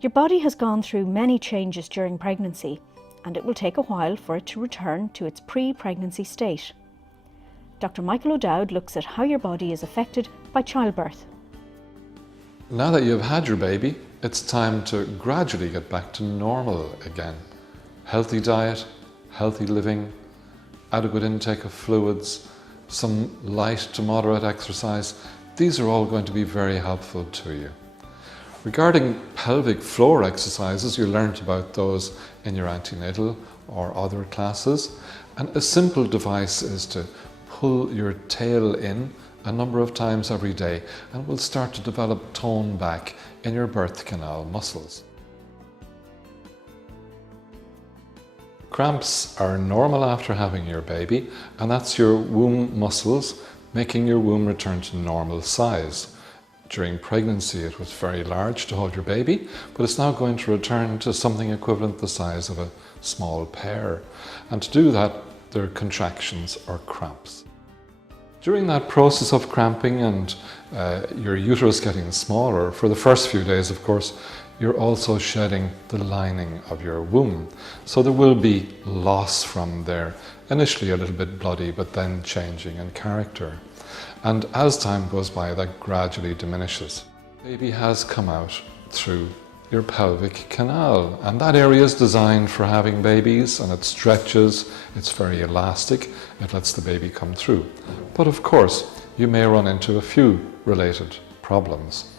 Your body has gone through many changes during pregnancy, and it will take a while for it to return to its pre-pregnancy state. Dr. Michael O'Dowd looks at how your body is affected by childbirth. Now that you've had your baby, it's time to gradually get back to normal again. Healthy diet, healthy living, adequate intake of fluids, some light to moderate exercise. These are all going to be very helpful to you. Regarding pelvic floor exercises, you learnt about those in your antenatal or other classes. And a simple device is to pull your tail in a number of times every day, and will start to develop tone back in your birth canal muscles. Cramps are normal after having your baby, and that's your womb muscles making your womb return to normal size. During pregnancy it was very large to hold your baby, but it's now going to return to something equivalent the size of a small pear. And to do that, there are contractions or cramps. During that process of cramping and your uterus getting smaller, for the first few days, of course, you're also shedding the lining of your womb. So there will be loss from there, initially a little bit bloody, but then changing in character. And as time goes by, that gradually diminishes. Baby has come out through your pelvic canal, and that area is designed for having babies, and it stretches, it's very elastic, it lets the baby come through. But of course, you may run into a few related problems.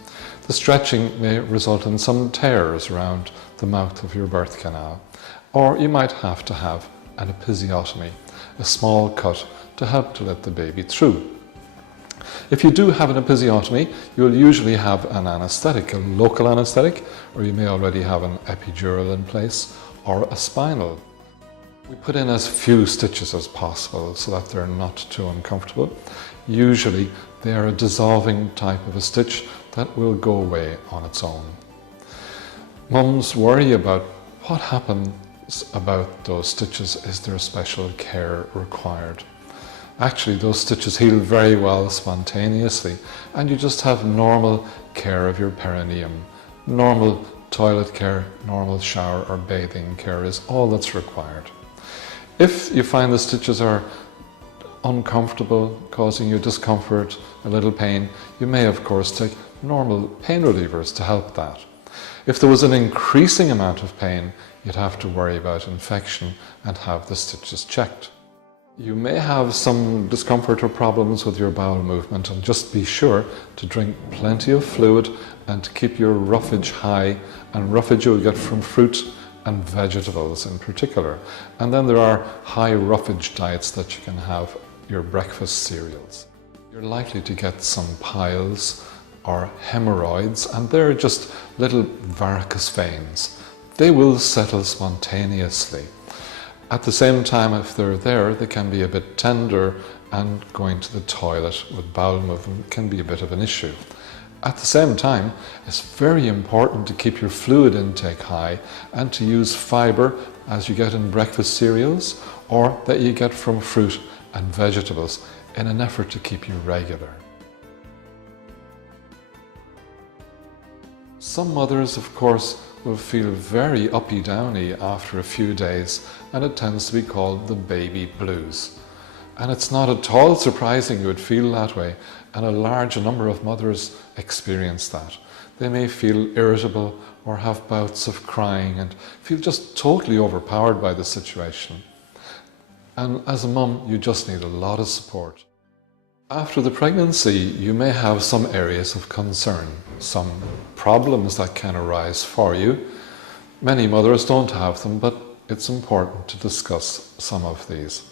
The stretching may result in some tears around the mouth of your birth canal, or you might have to have an episiotomy, a small cut to help to let the baby through. If you do have an episiotomy, you'll usually have an anaesthetic, a local anaesthetic, or you may already have an epidural in place, or a spinal. We put in as few stitches as possible so that they're not too uncomfortable. Usually they are a dissolving type of a stitch that will go away on its own. Mums worry about what happens about those stitches. Is there special care required? Actually, those stitches heal very well spontaneously, and you just have normal care of your perineum. Normal toilet care, normal shower or bathing care is all that's required. If you find the stitches are uncomfortable, causing you discomfort, a little pain, you may of course take normal pain relievers to help that. If there was an increasing amount of pain, you'd have to worry about infection and have the stitches checked. You may have some discomfort or problems with your bowel movement, and just be sure to drink plenty of fluid and to keep your roughage high, and roughage you'll get from fruit and vegetables in particular. And then there are high roughage diets that you can have, your breakfast cereals. You're likely to get some piles or hemorrhoids, and they're just little varicose veins. They will settle spontaneously. At the same time, if they're there, they can be a bit tender, and going to the toilet with bowel movement can be a bit of an issue. At the same time, it's very important to keep your fluid intake high and to use fibre as you get in breakfast cereals or that you get from fruit and vegetables in an effort to keep you regular. Some mothers, of course, will feel very uppy-downy after a few days, and it tends to be called the baby blues. And it's not at all surprising you would feel that way, and a large number of mothers experience that. They may feel irritable or have bouts of crying and feel just totally overpowered by the situation. And as a mum, you just need a lot of support. After the pregnancy, you may have some areas of concern, some problems that can arise for you. Many mothers don't have them, but it's important to discuss some of these.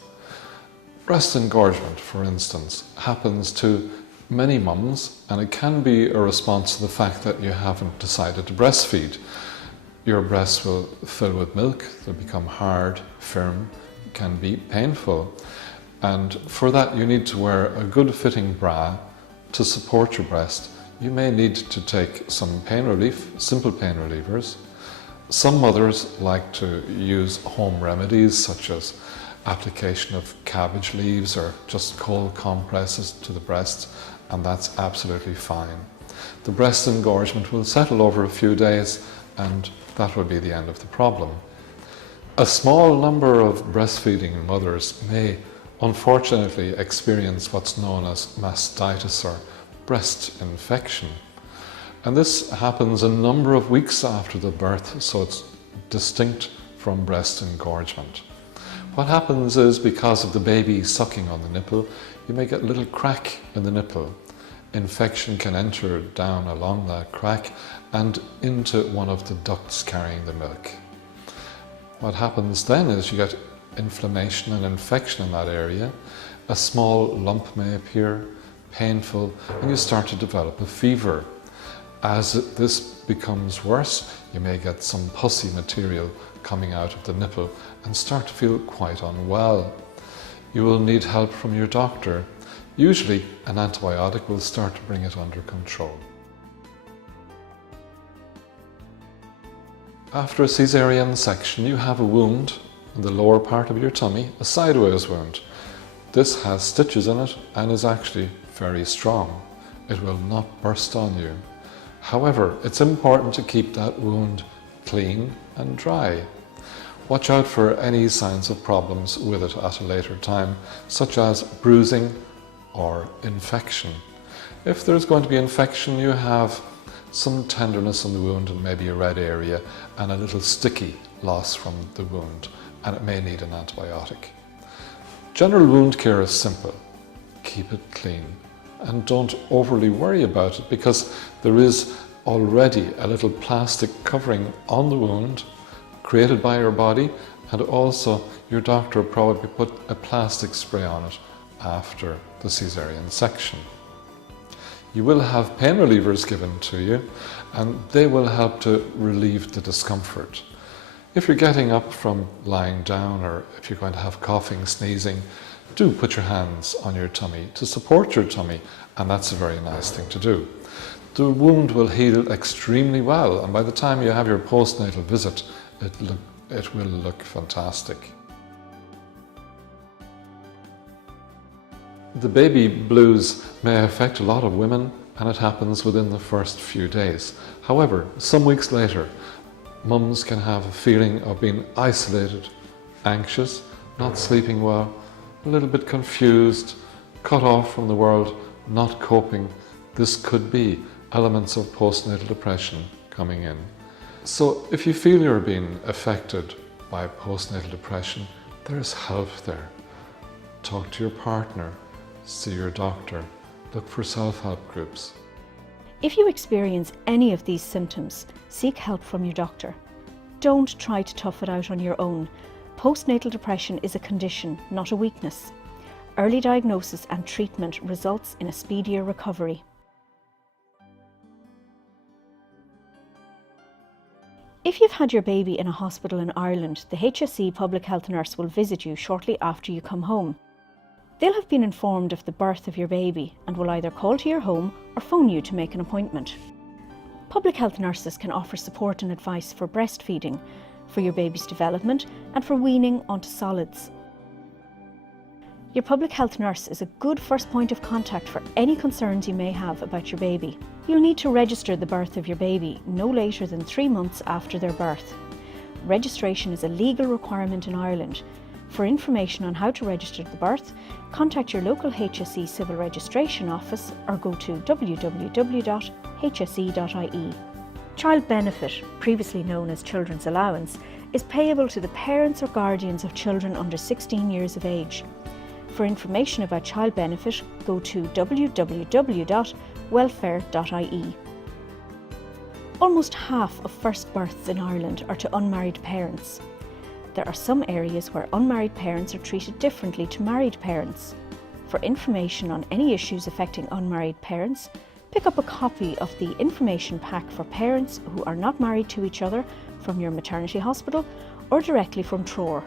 Breast engorgement, for instance, happens to many mums, and it can be a response to the fact that you haven't decided to breastfeed. Your breasts will fill with milk, they'll become hard, firm, can be painful. And for that you need to wear a good fitting bra to support your breast. You may need to take some pain relief, simple pain relievers. Some mothers like to use home remedies such as application of cabbage leaves or just cold compresses to the breast, and that's absolutely fine. The breast engorgement will settle over a few days and that would be the end of the problem. A small number of breastfeeding mothers may unfortunately experience what's known as mastitis or breast infection. And this happens a number of weeks after the birth, so it's distinct from breast engorgement. What happens is, because of the baby sucking on the nipple, you may get a little crack in the nipple. Infection can enter down along that crack and into one of the ducts carrying the milk. What happens then is you get inflammation and infection in that area. A small lump may appear, painful, and you start to develop a fever. As this becomes worse, you may get some pussy material coming out of the nipple and start to feel quite unwell. You will need help from your doctor. Usually an antibiotic will start to bring it under control. After a caesarean section, you have a wound in the lower part of your tummy, a sideways wound. This has stitches in it and is actually very strong. It will not burst on you. However, it's important to keep that wound clean and dry. Watch out for any signs of problems with it at a later time, such as bruising or infection. If there's going to be infection, you have some tenderness in the wound and maybe a red area and a little sticky loss from the wound, and it may need an antibiotic. General wound care is simple. Keep it clean and don't overly worry about it, because there is already a little plastic covering on the wound created by your body, and also your doctor probably put a plastic spray on it after the caesarean section. You will have pain relievers given to you, and they will help to relieve the discomfort. If you're getting up from lying down, or if you're going to have coughing, sneezing, do put your hands on your tummy to support your tummy, and that's a very nice thing to do. The wound will heal extremely well, and by the time you have your postnatal visit, it will look fantastic. The baby blues may affect a lot of women, and it happens within the first few days. However, some weeks later, mums can have a feeling of being isolated, anxious, not sleeping well, a little bit confused, cut off from the world, not coping. This could be elements of postnatal depression coming in. So if you feel you're being affected by postnatal depression, there's help there. Talk to your partner, see your doctor, look for self-help groups. If you experience any of these symptoms, seek help from your doctor. Don't try to tough it out on your own. Postnatal depression is a condition, not a weakness. Early diagnosis and treatment results in a speedier recovery. If you've had your baby in a hospital in Ireland, the HSE public health nurse will visit you shortly after you come home. They'll have been informed of the birth of your baby and will either call to your home or phone you to make an appointment. Public health nurses can offer support and advice for breastfeeding, for your baby's development, and for weaning onto solids. Your public health nurse is a good first point of contact for any concerns you may have about your baby. You'll need to register the birth of your baby no later than 3 months after their birth. Registration is a legal requirement in Ireland. For information on how to register the birth, contact your local HSE Civil Registration Office or go to www.hse.ie. Child benefit, previously known as children's allowance, is payable to the parents or guardians of children under 16 years of age. For information about child benefit, go to www.welfare.ie. Almost half of first births in Ireland are to unmarried parents. There are some areas where unmarried parents are treated differently to married parents. For information on any issues affecting unmarried parents, pick up a copy of the information pack for parents who are not married to each other from your maternity hospital or directly from Tror.